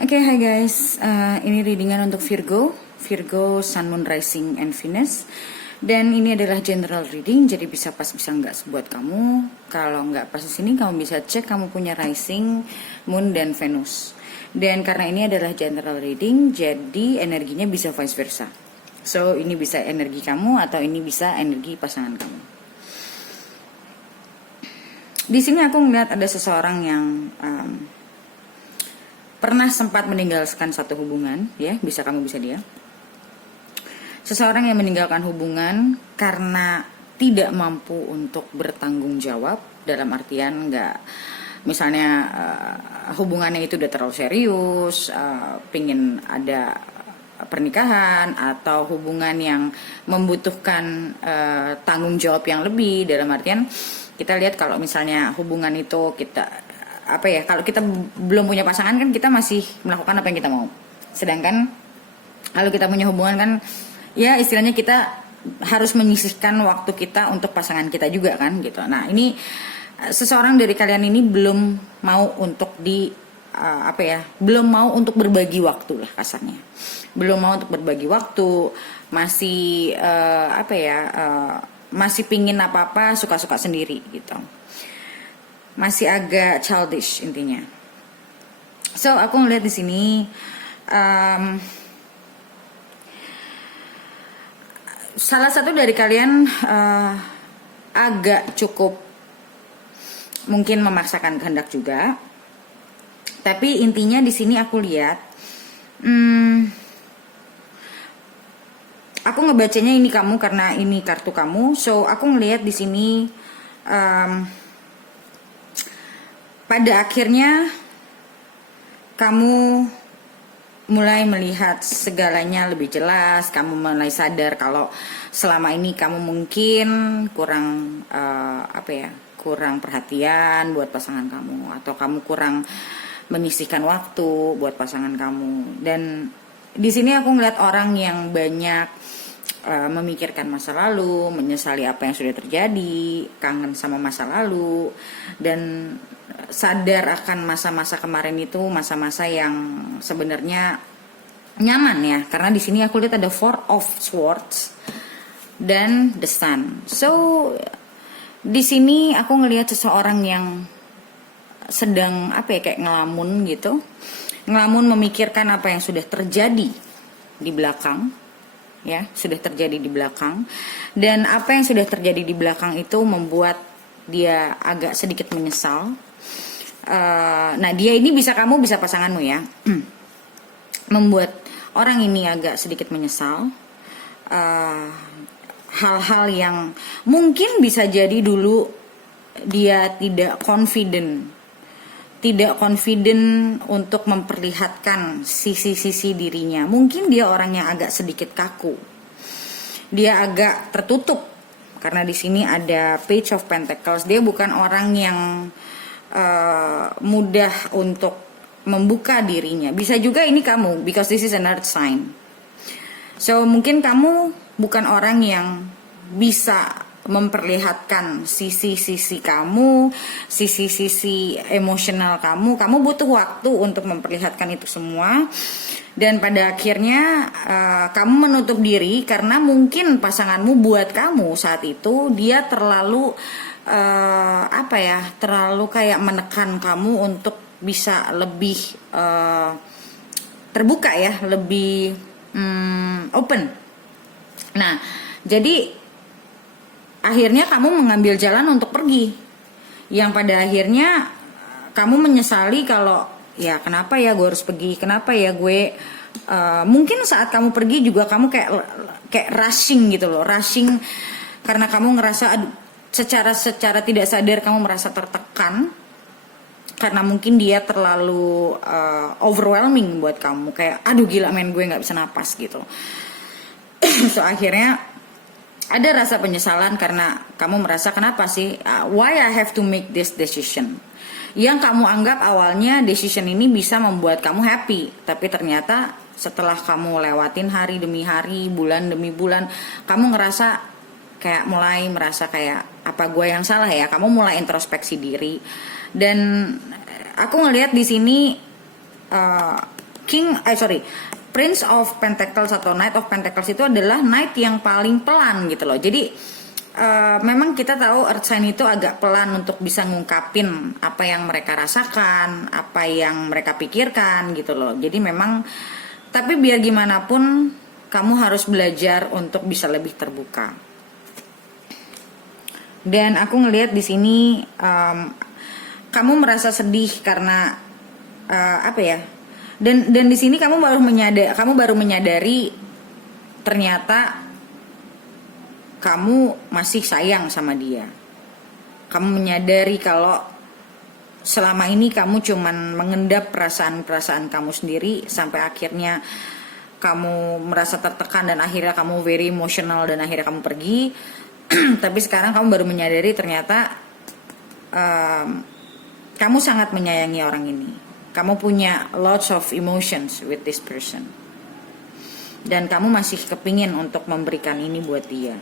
Oke, hai guys. Ini readingan untuk Virgo, Sun, Moon, Rising, and Venus. Dan ini adalah general reading, jadi bisa pas bisa nggak buat kamu. Kalau nggak pas di sini, kamu bisa cek kamu punya Rising, Moon, dan Venus. Dan karena ini adalah general reading, jadi energinya bisa vice versa. So, ini bisa energi kamu atau ini bisa energi pasangan kamu. Di sini aku ngeliat ada seseorang yang pernah sempat meninggalkan satu hubungan, ya, bisa kamu bisa dia. Seseorang yang meninggalkan hubungan karena tidak mampu untuk bertanggung jawab, dalam artian nggak, misalnya hubungannya itu udah terlalu serius, pingin ada pernikahan atau hubungan yang membutuhkan tanggung jawab yang lebih, dalam artian kita lihat kalau misalnya hubungan itu kita kalau kita belum punya pasangan kan kita masih melakukan apa yang kita mau. Sedangkan kalau kita punya hubungan kan ya istilahnya kita harus menyisihkan waktu kita untuk pasangan kita juga kan gitu. Nah, ini seseorang dari kalian ini belum mau untuk belum mau untuk berbagi waktu lah kasarnya. Belum mau untuk berbagi waktu, masih masih pingin apa-apa suka-suka sendiri gitu. Masih agak childish intinya. So aku ngeliat di sini salah satu dari kalian agak cukup mungkin memaksakan kehendak juga. Tapi intinya di sini aku lihat, aku ngebacanya ini kamu karena ini kartu kamu. So aku ngelihat di sini. Pada akhirnya kamu mulai melihat segalanya lebih jelas. Kamu mulai sadar kalau selama ini kamu mungkin kurang kurang perhatian buat pasangan kamu, atau kamu kurang menyisihkan waktu buat pasangan kamu. Dan di sini aku ngeliat orang yang banyak memikirkan masa lalu, menyesali apa yang sudah terjadi, kangen sama masa lalu, dan sadar akan masa-masa kemarin itu masa-masa yang sebenarnya nyaman ya, karena di sini aku lihat ada Four of Swords dan The Sun. So di sini aku ngelihat seseorang yang sedang kayak ngelamun gitu, ngelamun memikirkan apa yang sudah terjadi di belakang, ya sudah terjadi di belakang, dan apa yang sudah terjadi di belakang itu membuat dia agak sedikit menyesal. Nah dia ini bisa kamu bisa pasanganmu ya, membuat orang ini agak sedikit menyesal hal-hal yang mungkin bisa jadi dulu dia tidak confident untuk memperlihatkan sisi-sisi dirinya. Mungkin dia orangnya agak sedikit kaku, dia agak tertutup karena di sini ada Page of Pentacles. Dia bukan orang yang mudah untuk membuka dirinya. Bisa juga ini kamu, because this is another sign. So mungkin kamu bukan orang yang bisa memperlihatkan sisi-sisi kamu, sisi-sisi emosional kamu. Kamu butuh waktu untuk memperlihatkan itu semua. Dan pada akhirnya kamu menutup diri karena mungkin pasanganmu buat kamu saat itu dia terlalu terlalu kayak menekan kamu untuk bisa lebih terbuka ya, lebih open. Nah, jadi akhirnya kamu mengambil jalan untuk pergi, yang pada akhirnya kamu menyesali kalau ya kenapa ya gue harus pergi, kenapa ya gue mungkin saat kamu pergi juga kamu kayak rushing gitu loh, rushing karena kamu ngerasa secara tidak sadar kamu merasa tertekan karena mungkin dia terlalu overwhelming buat kamu, kayak aduh gila men, gue nggak bisa napas gitu. So akhirnya ada rasa penyesalan karena kamu merasa kenapa sih, why I have to make this decision, yang kamu anggap awalnya decision ini bisa membuat kamu happy, tapi ternyata setelah kamu lewatin hari demi hari, bulan demi bulan, kamu ngerasa kayak mulai merasa kayak apa gue yang salah ya. Kamu mulai introspeksi diri, dan aku ngelihat di sini Prince of Pentacles atau Knight of Pentacles itu adalah Knight yang paling pelan gitu loh. Jadi memang kita tahu Earth sign itu agak pelan untuk bisa ngungkapin apa yang mereka rasakan, apa yang mereka pikirkan gitu loh. Jadi memang, tapi biar gimana pun kamu harus belajar untuk bisa lebih terbuka. Dan aku ngelihat di sini kamu merasa sedih karena apa ya? Dan di sini kamu baru menyadari ternyata kamu masih sayang sama dia. Kamu menyadari kalau selama ini kamu cuman mengendap perasaan-perasaan kamu sendiri sampai akhirnya kamu merasa tertekan dan akhirnya kamu very emotional dan akhirnya kamu pergi. Tapi sekarang kamu baru menyadari ternyata kamu sangat menyayangi orang ini. Kamu punya lots of emotions with this person. Dan kamu masih kepingin untuk memberikan ini buat dia.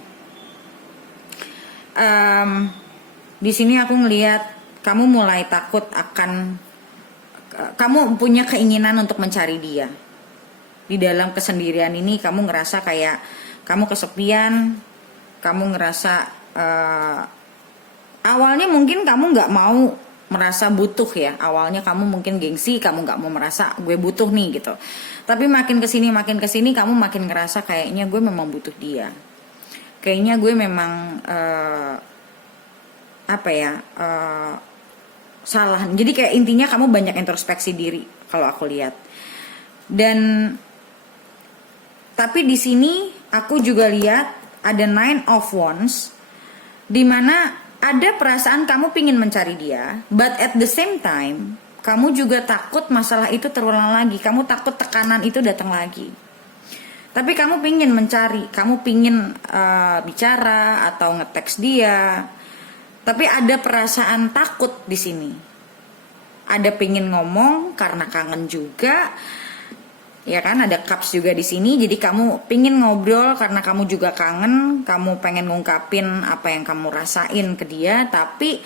Di sini aku ngelihat kamu mulai takut kamu punya keinginan untuk mencari dia. Di dalam kesendirian ini kamu ngerasa kayak kamu kesepian, kamu ngerasa awalnya mungkin kamu nggak mau merasa butuh ya. Awalnya kamu mungkin gengsi, kamu nggak mau merasa gue butuh nih gitu. Tapi makin kesini kamu makin ngerasa kayaknya gue memang butuh dia. Kayaknya gue memang salah. Jadi kayak intinya kamu banyak introspeksi diri kalau aku lihat. Dan tapi di sini aku juga lihat ada Nine of Wands, di mana ada perasaan kamu pingin mencari dia, but at the same time kamu juga takut masalah itu terulang lagi. Kamu takut tekanan itu datang lagi. Tapi kamu pingin mencari, kamu pingin bicara atau nge-text dia. Tapi ada perasaan takut di sini. Ada pingin ngomong karena kangen juga. Ya kan, ada cups juga di sini. Jadi kamu pingin ngobrol karena kamu juga kangen, kamu pengen ngungkapin apa yang kamu rasain ke dia, tapi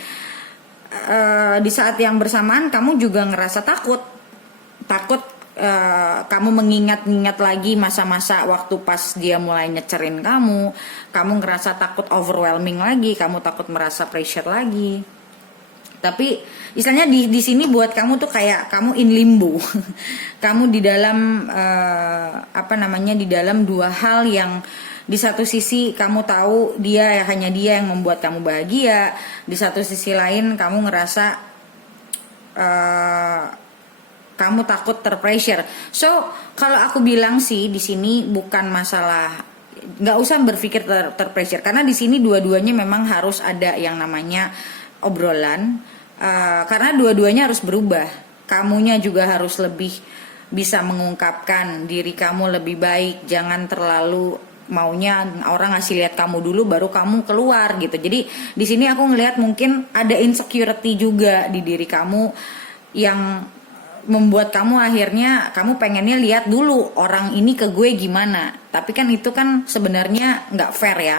di saat yang bersamaan kamu juga ngerasa takut kamu mengingat-ingat lagi masa-masa waktu pas dia mulai nyecerin kamu ngerasa takut overwhelming lagi, kamu takut merasa pressure lagi. Tapi istilahnya di sini buat kamu tuh kayak kamu in limbo. Kamu di dalam di dalam dua hal yang di satu sisi kamu tahu hanya dia yang membuat kamu bahagia, di satu sisi lain kamu ngerasa kamu takut terpressure. So kalau aku bilang sih di sini bukan masalah, nggak usah berpikir terpressure karena di sini dua-duanya memang harus ada yang namanya obrolan. Karena dua-duanya harus berubah. Kamunya juga harus lebih bisa mengungkapkan diri kamu lebih baik. Jangan terlalu maunya orang ngasih lihat kamu dulu baru kamu keluar gitu. Jadi di sini aku ngelihat mungkin ada insecurity juga di diri kamu yang membuat kamu akhirnya kamu pengennya lihat dulu orang ini ke gue gimana. Tapi kan itu kan sebenarnya nggak fair ya.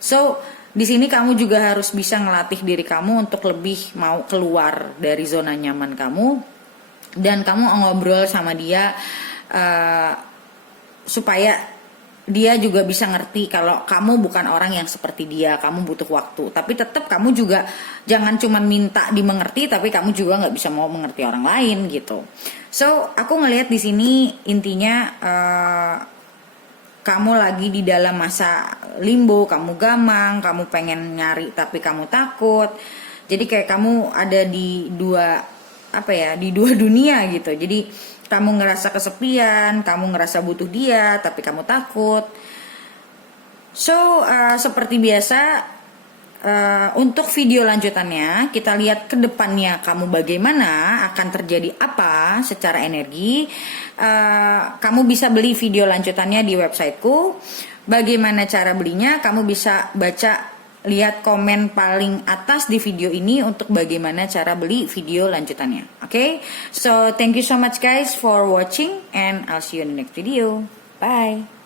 So di sini kamu juga harus bisa ngelatih diri kamu untuk lebih mau keluar dari zona nyaman kamu dan kamu ngobrol sama dia supaya dia juga bisa ngerti kalau kamu bukan orang yang seperti dia, kamu butuh waktu. Tapi tetap kamu juga jangan cuma minta dimengerti, tapi kamu juga nggak bisa mau mengerti orang lain gitu. So aku ngelihat di sini intinya kamu lagi di dalam masa limbo, kamu gamang, kamu pengen nyari tapi kamu takut. Jadi kayak kamu ada di dua dunia gitu. Jadi kamu ngerasa kesepian, kamu ngerasa butuh dia tapi kamu takut. So seperti biasa untuk video lanjutannya kita lihat ke depannya kamu bagaimana, akan terjadi apa secara energi. Kamu bisa beli video lanjutannya di websiteku. Bagaimana cara belinya? Kamu bisa lihat komen paling atas di video ini untuk bagaimana cara beli video lanjutannya. Okay? So thank you so much guys for watching and I'll see you in the next video. Bye.